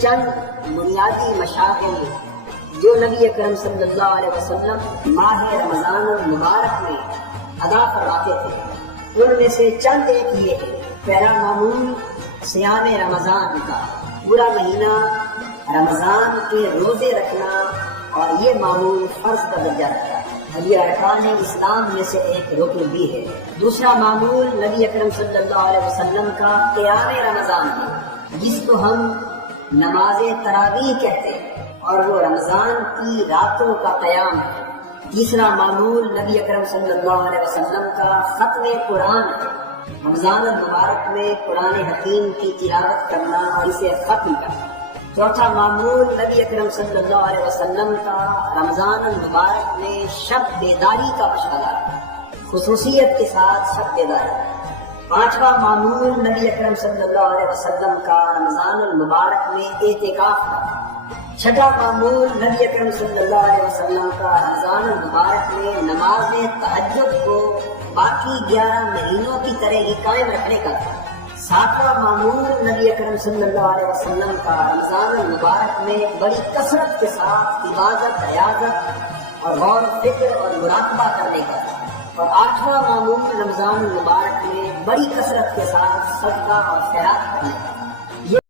چند بنیادی مشاغل جو نبی اکرم صلی اللہ علیہ وسلم ماہ رمضان المبارک میں ادا فرماتے تھے، ان میں سے چند ایک یہ ہے۔ پہلا معمول صیام رمضان کا، پورا مہینہ رمضان کے روزے رکھنا، اور یہ معمول فرض کا درجہ رکھتا ہے اور یہ ارکان اسلام میں سے ایک رکن بھی ہے۔ دوسرا معمول نبی اکرم صلی اللہ علیہ وسلم کا قیام رمضان ہے، جس کو ہم نماز تراویح کہتے ہیں، اور وہ رمضان کی راتوں کا قیام ہے۔ تیسرا معمول نبی اکرم صلی اللہ علیہ وسلم کا ختم قرآن ہے، رمضان المبارک میں قرآن حکیم کی تلاوت کرنا اور اسے ختم کرنا۔ چوتھا معمول نبی اکرم صلی اللہ علیہ وسلم کا رمضان المبارک میں شب بیداری کا مشغلہ، خصوصیت کے ساتھ شب بیداری۔ پانچواں معمول نبی اکرم صلی اللہ علیہ وسلم کا رمضان المبارک میں اعتکاف کا۔ چھٹا معمول نبی اکرم صلی اللہ علیہ وسلم کا رمضان المبارک میں نماز تہجد کو باقی 11 مہینوں کی طرح ہی قائم رکھنے کا تھا۔ ساتواں معمول نبی اکرم صلی اللہ علیہ وسلم کا رمضان المبارک میں بڑی کثرت کے ساتھ عبادت، ریاضت اور غور و فکر اور مراقبہ کرنے کا تھا۔ اور آٹھواں معمول رمضان المبارک میں بڑی کثرت کے ساتھ صدقہ اور خیرات کرنے کا تھا۔